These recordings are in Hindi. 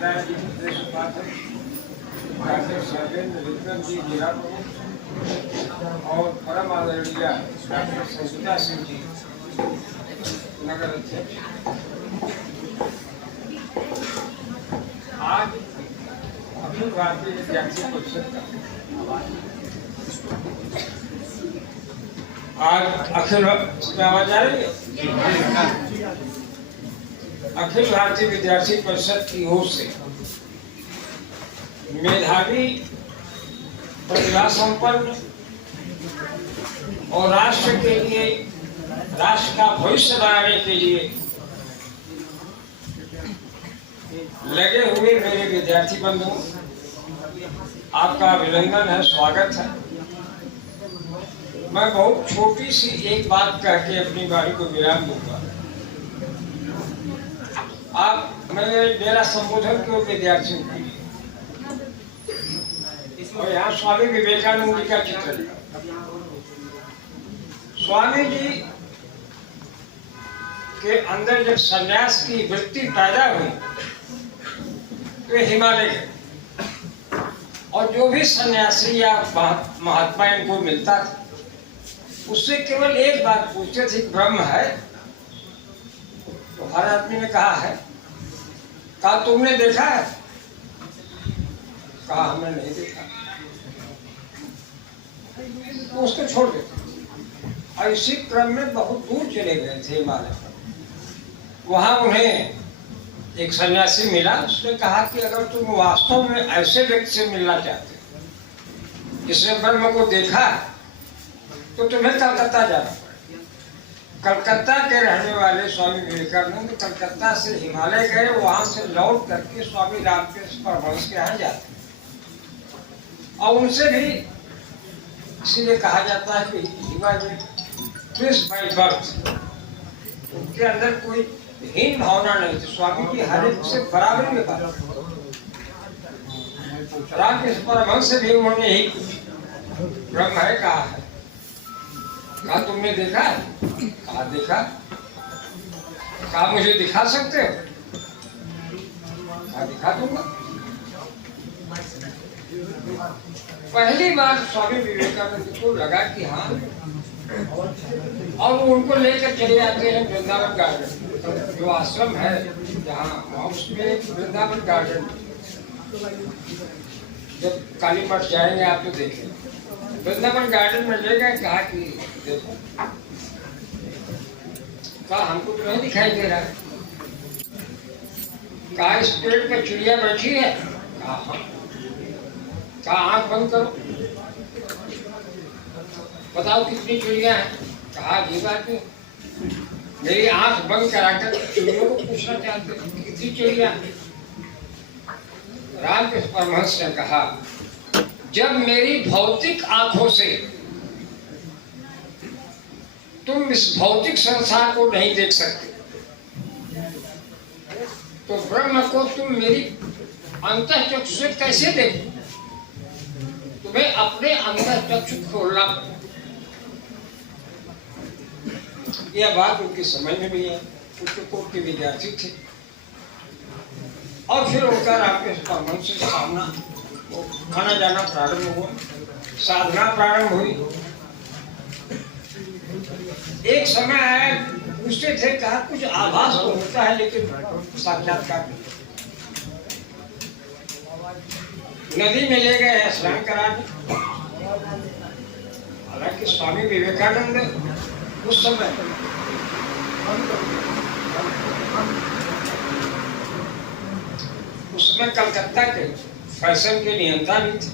नारायण जी सुरेश उपाध्याय, डॉक्टर सर्वेंद्र विक्रम जी जिला प्रमुख और परम आदरणीय डॉक्टर संगीता सिंह जी नगर अध्यक्ष। आज अखिल भारतीय विद्यार्थी परिषद का आवाज आ रही है। अखिल भारतीय विद्यार्थी परिषद की ओर से मेधावी, प्रतिभा संपन्न और राष्ट्र के लिए, राष्ट्र का भविष्य बनाने के लिए लगे हुए मेरे विद्यार्थी बंधुओं, आपका अभिनंदन है, स्वागत है। मैं बहुत छोटी सी एक बात कह के अपनी बारी को विराम दूंगा। मेरा संबोधन क्यों विद्यार्थियों के लिए, और यहाँ स्वामी विवेकानंद जी का चित्र है। स्वामी जी के अंदर जब संन्यास की वृत्ति पैदा हुई तो वे हिमालय गए, और जो भी सन्यासी या महात्मा इनको मिलता था उससे केवल एक बात पूछते थे, ब्रह्म है? तो हर आदमी ने कहा है। कहा तुमने देखा है? कहा हमने नहीं देखा। तो उसको छोड़ देते। और इसी क्रम में बहुत दूर चले गए थे हिमालय पर। वहां उन्हें एक सन्यासी मिला। उसने कहा कि अगर तुम वास्तव में ऐसे व्यक्ति से मिलना चाहते जिसने ब्रह्म को देखा तो तुम्हें कलकत्ता जाना पड़ेगा। कलकत्ता के रहने वाले स्वामी विवेकानंद कलकत्ता से हिमालय गए, वहां से लौट करके स्वामी रामकृष्ण परमहंस के यहाँ जाते, और उनसे भी इसीलिए कहा जाता है कि बाय बर्थ, उनके अंदर कोई हीन भावना नहीं थी। स्वामी जी हर एक से बराबरी में बात। रामकृष्ण परमहंस से भी उन्होंने यही ब्रह्म है कहा है। कहा तुमने देखा? कहा देखा। कहा मुझे दिखा सकते हो? कहा दिखा दूंगा। पहली बार स्वामी विवेकानंद को लगा कि हाँ, और उनको लेकर चले जाते हैं वृंदावन गार्डन, जो आश्रम है जहाँ, उसमें वृंदावन गार्डन। जब काली मठ जाएंगे आप तो देखें, वृंदावन गार्डन में ले गए। कहा कि देखो। कहा हमको तो नहीं दिखाई दे रहा है। कहा इस पेड़ पे चिड़िया बैठी है? कहा हाँ। कहा आंख बंद करो, बताओ कितनी चिड़िया है? कहा ये बात है, मेरी आंख बंद कराकर चिड़ियों को पूछना चाहते कितनी चिड़िया। रामकृष्ण परमहंस ने कहा जब मेरी भौतिक आंखों से तुम इस भौतिक संसार को नहीं देख सकते तो ब्रह्म को तुम मेरी अंतःचक्षु से कैसे देखो? तुम्हें अपने अंतःचक्षु खोलना पड़ेगा। यह बात उनकी समझ में भी है। उत्तरकोट के विद्यार्थी थे, और फिर उनका रामकृष्ण परमहंस से सामना आना जाना प्रारंभ हुआ, साधना प्रारंभ हुई। एक समय आया, पूछते थे, कहा कुछ आभास तो होता है लेकिन साक्षात्कार नहीं। नदी में ले गए स्नान कराने। हालांकि स्वामी विवेकानंद उस समय कलकत्ता के फैशन के नियंता भी थे,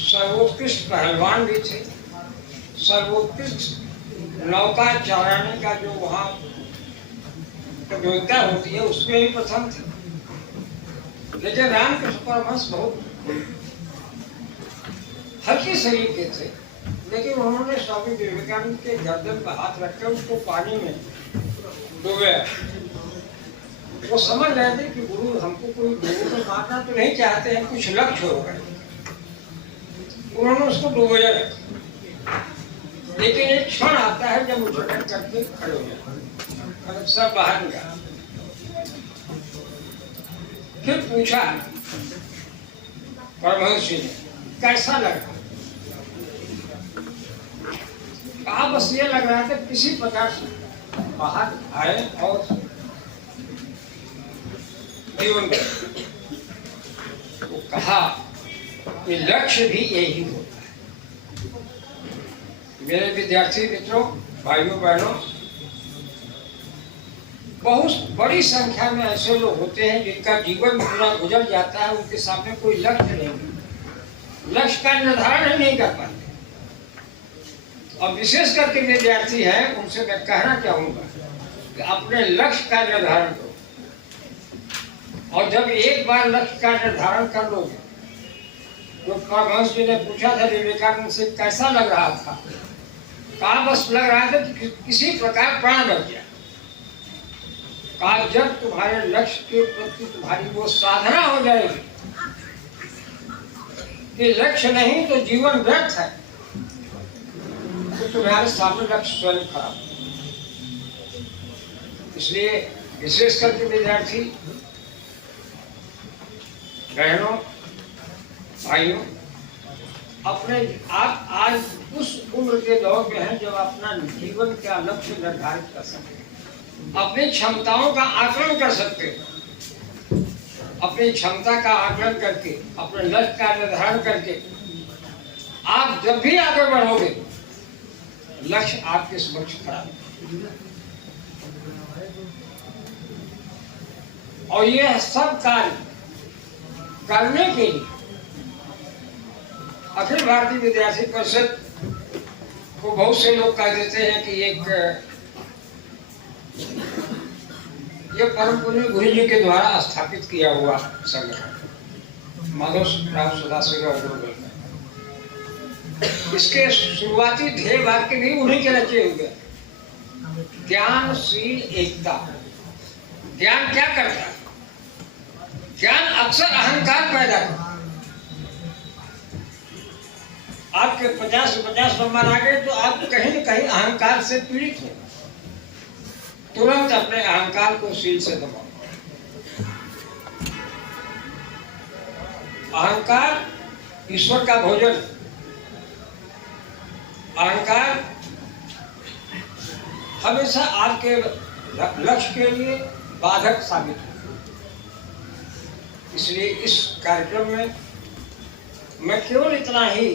सर्वोत्कृष्ट पहलवान भी थे, सर्वोत्कृष्ट नौका चलाने का जो वहाँ प्रतियोगिता होती है उसमें भी प्रथम थे। लेकिन रामकृष्ण परमहंस बहुत हल्के शरीर के थे, लेकिन उन्होंने स्वामी विवेकानंद के गर्दन पर हाथ रखकर उसको पानी में डूबाया। वो समझ रहे थे कि गुरु हमको कोई डूबो तो मारना तो नहीं चाहते हैं, कुछ लक्ष्य हो गए। उन्होंने उसको डूबोया, लेकिन एक क्षण आता है जब वो झटक करके खड़े हो जाते, मतलब सब बाहर निकाल। फिर पूछा परमहंस जी ने, कैसा लगा? कहा बस ये लग रहा था किसी प्रकार से बाहर आए और जीवन में। वो कहा कि लक्ष्य भी यही होता है। मेरे विद्यार्थी मित्रों, भाइयों बहनों, बहुत बड़ी संख्या में ऐसे लोग होते हैं जिनका जीवन पूरा गुजर जाता है, उनके सामने कोई लक्ष्य नहीं, लक्ष्य का निर्धारण नहीं कर पाते। और विशेष करके विद्यार्थी हैं, उनसे मैं कहना चाहूंगा कि अपने लक्ष्य का निर्धारण करो। और जब एक बार लक्ष्य का निर्धारण कर लोगे, जो परमहंस जी ने पूछा था विवेकानंद से कैसा लग रहा था, कहा बस लग रहा था कि किसी प्रकार प्राण बच गया। कहा जब तुम्हारे लक्ष्य के प्रति तुम्हारी वो साधना हो जाएगी कि लक्ष्य नहीं तो जीवन व्यर्थ है, तो तुम्हारे सामने लक्ष्य स्वयं खड़ा। इसलिए विशेष करके विद्यार्थी बहनों, भाइयों, अपने आप आज उस उम्र के दौर में हैं जब अपना जीवन का लक्ष्य निर्धारित कर सकते, अपनी क्षमताओं का आकलन कर सकते, अपनी क्षमता का आकलन करके, अपने लक्ष्य का निर्धारण करके आप जब भी आगे बढ़ोगे, लक्ष्य आपके समक्ष खड़ा है। और यह सब कार्य करने के लिए अखिल भारतीय विद्यार्थी परिषद को बहुत से लोग कह देते हैं कि ये परम पूज्य गुरु जी के द्वारा स्थापित किया हुआ संगठन माधव सदाशिव गुरुकुल। इसके शुरुआती ध्येय वाक्य भी उन्हीं के रचे हुए। ज्ञानशील एकता। ज्ञान क्या करता है? ज्ञान अक्सर अहंकार पैदा करता है। आपके 50 नंबर आ गए तो आप कहीं न कहीं अहंकार से पीड़ित हो, तुरंत अपने अहंकार को शील से दबाओ। अहंकार ईश्वर का भोजन। अहंकार हमेशा आपके लक्ष्य के लिए बाधक साबित हो। इसलिए इस कार्यक्रम में मैं केवल इतना ही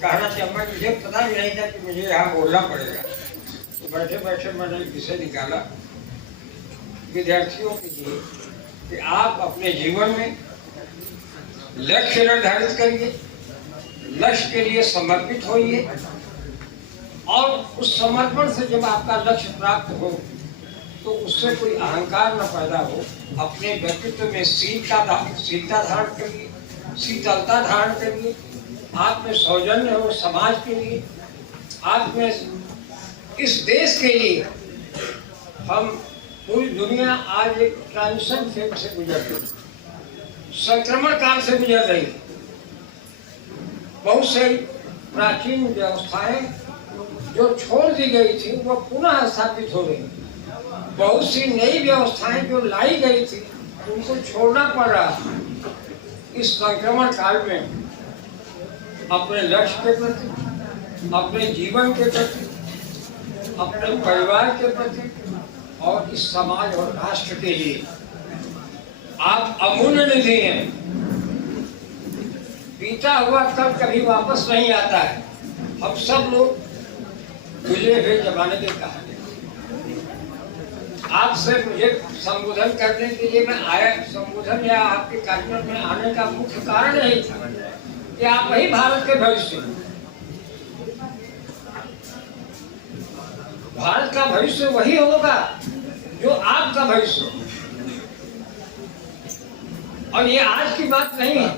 कहना चाहूँगा, मुझे पता भी नहीं था कि मुझे यहाँ बोलना पड़ेगा, तो बैठे बैठे मैंने विषय निकाला विद्यार्थियों के लिए कि आप अपने जीवन में लक्ष्य निर्धारित करिए, लक्ष्य के लिए समर्पित होइए, और उस समर्पण से जब आपका लक्ष्य प्राप्त हो तो उससे कोई अहंकार न पैदा हो। अपने व्यक्तित्व में शीलता धारण करिए, शीतलता धारण करिए। आप में सौजन्य हो समाज के लिए, आप में इस देश के लिए। हम पूरी दुनिया आज एक ट्रांजिशन फेज से गुजर रही, संक्रमण काल से गुजर रही। बहुत से प्राचीन व्यवस्थाएं जो छोड़ दी गई थी वो पुनः स्थापित हो रही। बहुत सी नई व्यवस्थाएं जो लाई गई थी उनको छोड़ना पड़ रहा। इस संक्रमण काल में अपने लक्ष्य के प्रति, अपने जीवन के प्रति, अपने परिवार के प्रति और इस समाज और राष्ट्र के लिए आप अमूल्य निधि हैं। बीता हुआ कल कभी वापस नहीं आता है। हम सब लोग गुजरे हुए जमाने के कहानी। आपसे मुझे संबोधन करने के लिए मैं आया, संबोधन या आपके कार्यक्रम में आने का मुख्य कारण यही था कि आप वही भारत के भविष्य, भारत का भविष्य वही होगा जो आपका भविष्य हो। और ये आज की बात नहीं है।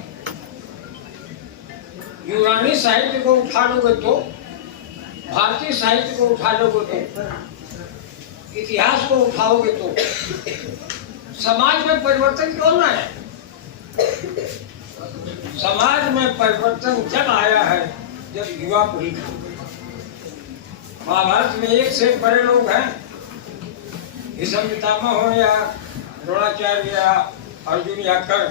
यूनानी साहित्य को उठा लोगे तो, भारतीय साहित्य को उठा लोगे तो, इतिहास को उठाओगे तो समाज में परिवर्तन क्यों ना है? समाज में परिवर्तन जब आया है जब युवा पीढ़ी। महाभारत में एक से बड़े लोग हैं, भीष्म पितामह हो या द्रोणाचार्य या अर्जुन या कर्ण,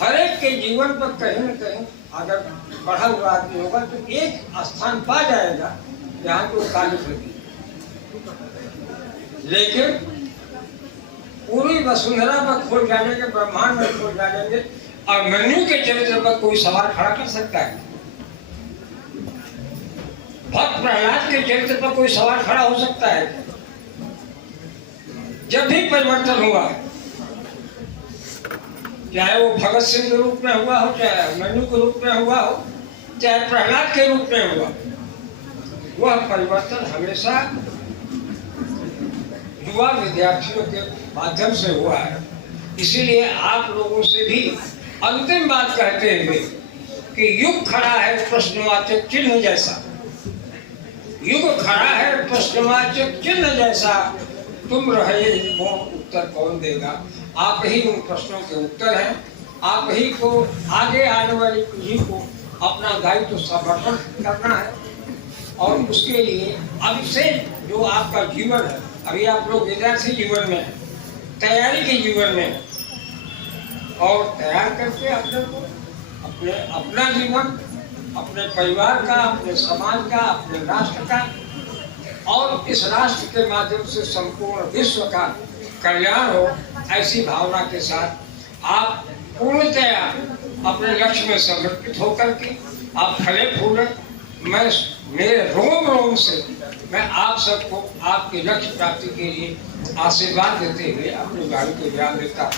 हर एक के जीवन पर कहीं न कहीं अगर बढ़ा हुआ आदमी होगा तो एक स्थान पा जाएगा जहाँ को तारीफ लगी। लेकिन पूरी वसुंधरा पर खोल जाने के, ब्रह्मांड में खोल जाएंगे और मनु के चरित्र पर कोई सवाल खड़ा कर सकता है? भक्त प्रहलाद के चरित्र पर कोई सवाल खड़ा हो सकता है? जब भी परिवर्तन हुआ, चाहे वो भगत सिंह के रूप में हुआ हो, चाहे मनु के रूप में हुआ हो, चाहे प्रहलाद के रूप में हुआ, वह परिवर्तन हमेशा युवा विद्यार्थियों के माध्यम से हुआ है। इसीलिए आप लोगों से भी अंतिम बात कहते हुए कि युग खड़ा है प्रश्नवाचक चिन्ह जैसा, युग खड़ा है प्रश्नवाचक चिन्ह जैसा, तुम रहे उत्तर कौन देगा? आप ही उन प्रश्नों के उत्तर हैं। आप ही को आगे आने वाली पीढ़ी को अपना दायित्व समर्पण करना है और उसके लिए अब से जो आपका जीवन है, अभी आप लोग विद्यार्थी जीवन में, तैयारी के जीवन में, और तैयार करके अपने को, अपना जीवन, अपने परिवार का, अपने समाज का, अपने राष्ट्र का और इस राष्ट्र के माध्यम से संपूर्ण विश्व का कल्याण हो, ऐसी भावना के साथ आप पूर्णतया अपने लक्ष्य में समर्पित होकर के आप फले फूले। मैं मेरे रोम रोम से मैं आप सबको आपके लक्ष्य प्राप्ति के लिए आशीर्वाद देते हुए अपनी गाड़ी को विराम देता हूँ।